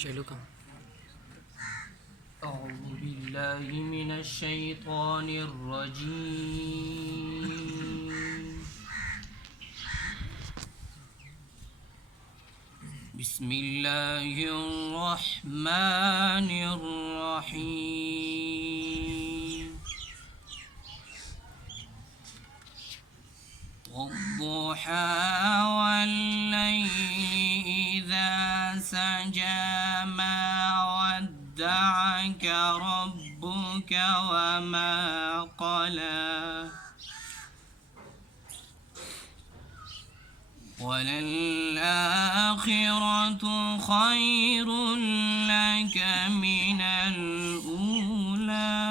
चलो कम أعوذ بالله من الشيطان الرجيم بسم الله الرحمن الرحيم والضحى والليل إذا سجى ما ودعك ربك وما قلى وللآخرة خير لك من الأولى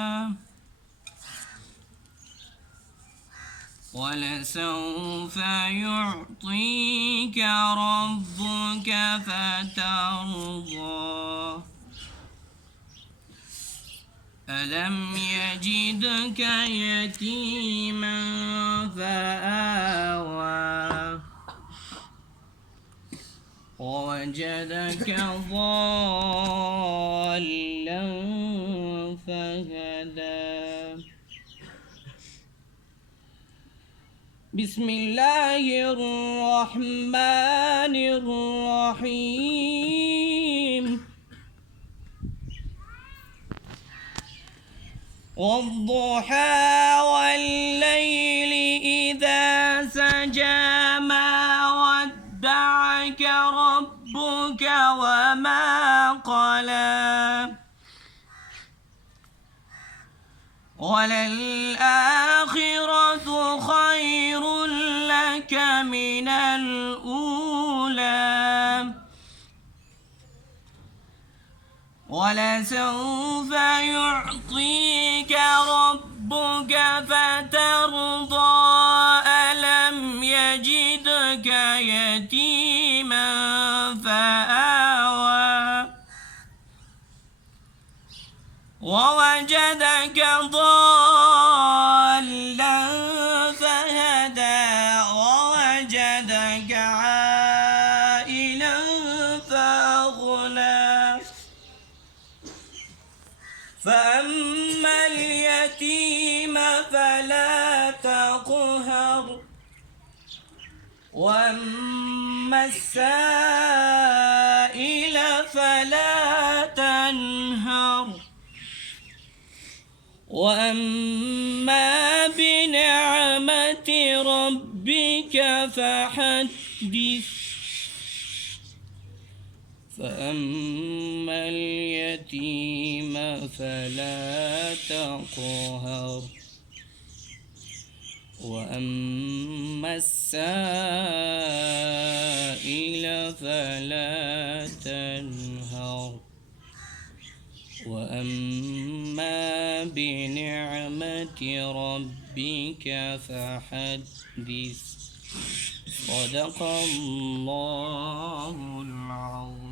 ولسوف يعطيك ربك فترضى ألم يجدك يتيما فآوى ووجدك ضالا فهدى بسم الله الرحمن الرحيم والضحى والليل إذا سجى ما ودعك ربك وما قلى وللآخرة خير لك من الأولى ولسوف يعطيك ربك فترضى ألم يجدك يتيما فآوى ووجدك ضالا فهدى ووجدك عائلا فأغنى فأما اليتيم فلا تقهر وأما السائل فلا تنهر وأما بنعمة ربك فحدث فأما اليتيم فلا تقهر وأما السائل فلا تنهر وأما بنعمة ربك فحدث صدق الله العظيم.